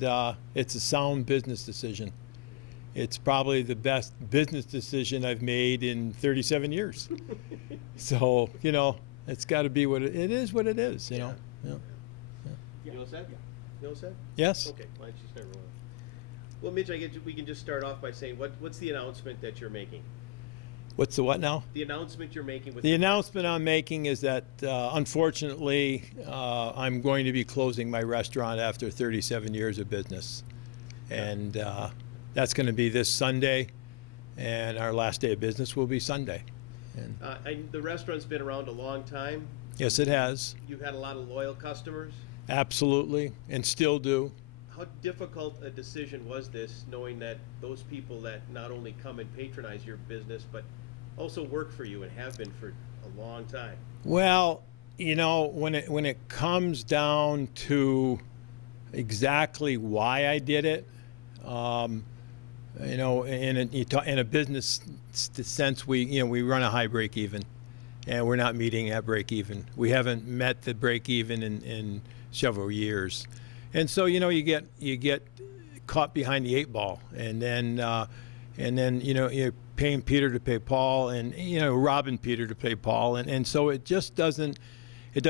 It's a sound business decision. It's probably the best business decision I've made in 37 years. So, it's got to be what it is, what it is, you know. Yeah. You all set? You all set? Yes. Okay, why don't you start rolling? Well, Mitch, I guess we can just start off by saying, what's the announcement that you're making? What's the what now? The announcement you're making with The announcement I'm making is that, unfortunately, I'm going to be closing my restaurant after 37 years of business. And that's going to be this Sunday, and our last day of business will be Sunday. And the restaurant's been around a long time. yes, it has. You've had a lot of loyal customers. Absolutely, and still do. How difficult a decision was this, knowing that those people that not only come and patronize your business, but also work for you and have been for a long time? Well, when it comes down to exactly why I did it, in a business sense, we run a high break even, and we're not meeting that break even. We haven't met the break even in several years, and so you get caught behind the eight ball, and then you're paying Peter to pay Paul, and robbing Peter to pay Paul, and so it just doesn't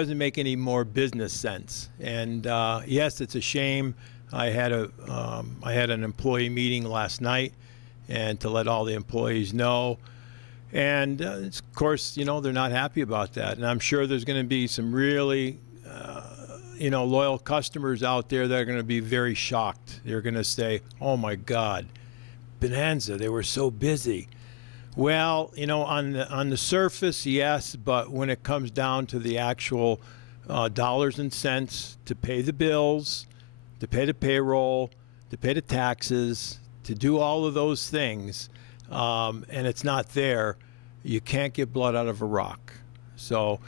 make any more business sense. And yes, it's a shame. I had an employee meeting last night, and to let all the employees know, and of course they're not happy about that, and I'm sure there's going to be some really loyal customers out there that are going to be very shocked. They're going to say, "Oh my God, Bonanza, they were so busy." Well, on the surface, yes, but when it comes down to the actual dollars and cents to pay the bills, to pay the payroll, to pay the taxes, to do all of those things, and it's not there, you can't get blood out of a rock. So,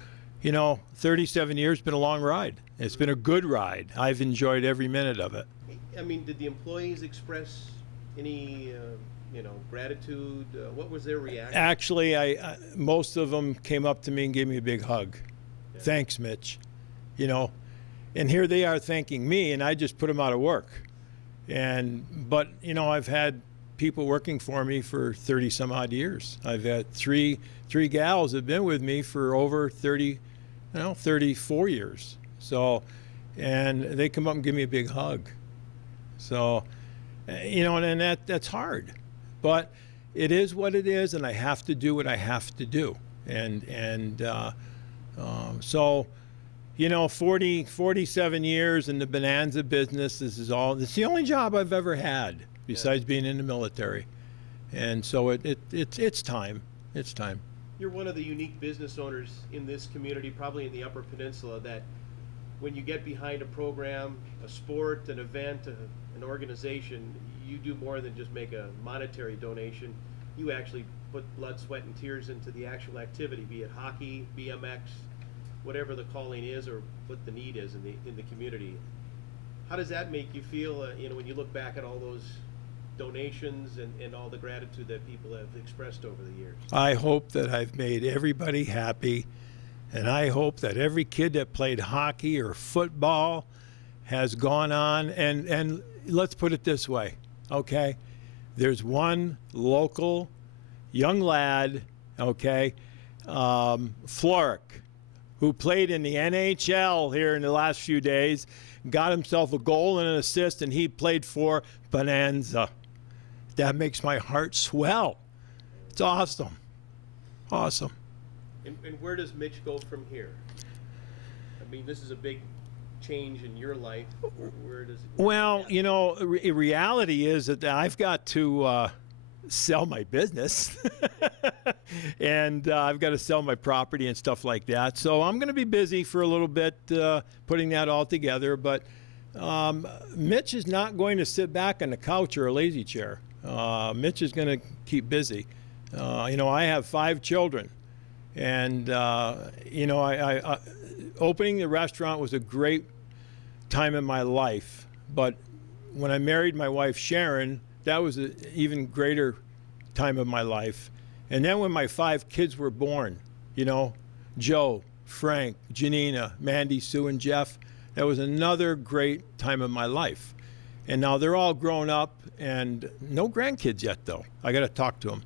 37 years has been a long ride. It's been a good ride. I've enjoyed every minute of it. I mean, did the employees express any, gratitude? What was their reaction? Actually, most of them came up to me and gave me a big hug. Yeah. Thanks, Mitch. And here they are thanking me, and I just put them out of work. But I've had people working for me for 30 some odd years. I've had three gals that have been with me for over 34 years. So, and they come up and give me a big hug. So, and that's hard, but it is what it is, and I have to do what I have to do. So, 47 years in the Bonanza business. It's the only job I've ever had besides being in the military. And so it's time. It's time. You're one of the unique business owners in this community, probably in the Upper Peninsula, that when you get behind a program, a sport, an event, an organization, you do more than just make a monetary donation. You actually put blood, sweat, and tears into the actual activity, be it hockey, BMX, whatever the calling is or what the need is in the community. How does that make you feel, when you look back at all those donations and all the gratitude that people have expressed over the years? I hope that I've made everybody happy, and I hope that every kid that played hockey or football has gone on, and let's put it this way, okay? There's one local young lad, okay, Floric, who played in the NHL here in the last few days, got himself a goal and an assist, and he played for Bonanza. That makes my heart swell. It's awesome. Awesome. And where does Mitch go from here? I mean, this is a big change in your life. Where does it go? Well, reality is that I've got to sell my business and I've got to sell my property and stuff like that. So I'm going to be busy for a little bit putting that all together. But Mitch is not going to sit back on the couch or a lazy chair. Mitch is going to keep busy. I have 5 children, and opening the restaurant was a great time in my life. But when I married my wife Sharon, that was an even greater time of my life. And then when my 5 kids were born, Joe, Frank, Janina, Mandy, Sue, and Jeff, that was another great time of my life. And now they're all grown up, and no grandkids yet, though. I got to talk to them.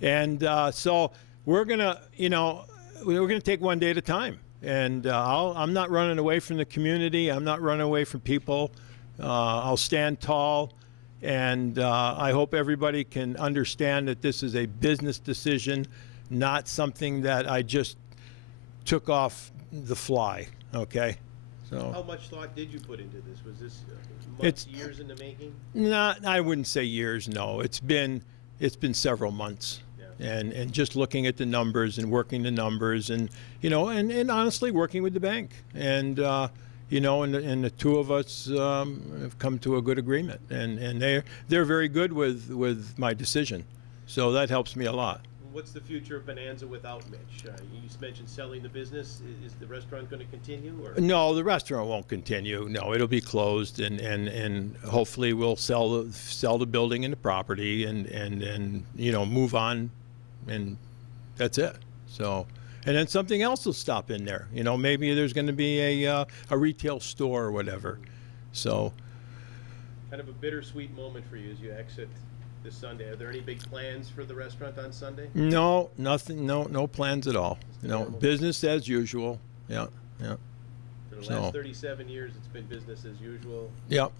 And so we're gonna, we're gonna take one day at a time. And I'm not running away from the community. I'm not running away from people. I'll stand tall, and I hope everybody can understand that this is a business decision, not something that I just took off the fly. Okay. So how much thought did you put into this? Was this months, years in the making? Not, I wouldn't say years. No, it's been several months. Yeah. And just looking at the numbers and working the numbers, and and honestly working with the bank, and and the two of us have come to a good agreement, and they're very good with my decision, so that helps me a lot. What's the future of Bonanza without Mitch? You mentioned selling the business. Is the restaurant going to continue? Or? No, the restaurant won't continue. No, it'll be closed, and hopefully we'll sell the building and the property, and move on, and that's it. So, and then something else will stop in there. Maybe there's going to be a retail store or whatever. So, kind of a bittersweet moment for you as you exit this Sunday. Are there any big plans for the restaurant on Sunday? No, nothing. No plans at all. Business as usual. Yeah. For the last 37 years, it's been business as usual. Yep,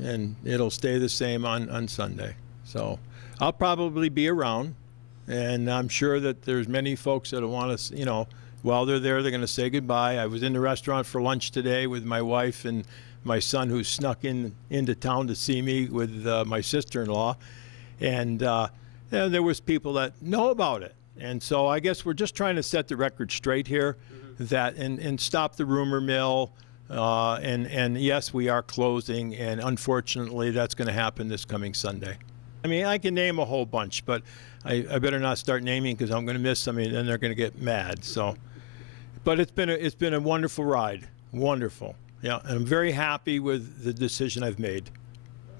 and it'll stay the same on Sunday. So I'll probably be around, and I'm sure that there's many folks that want to, while they're there, they're going to say goodbye. I was in the restaurant for lunch today with my wife and my son, who snuck into town to see me with my sister-in-law. And there was people that know about it. And so I guess we're just trying to set the record straight here, that and stop the rumor mill. And yes, we are closing, and unfortunately that's going to happen this coming Sunday. I mean, I can name a whole bunch, but I better not start naming, because I'm going to miss somebody, and then they're going to get mad. So, but it's been a wonderful ride. Wonderful. Yeah, and I'm very happy with the decision I've made.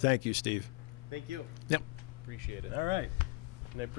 Thank you, Steve. Thank you. Yep. Appreciate it. All right. And I appreciate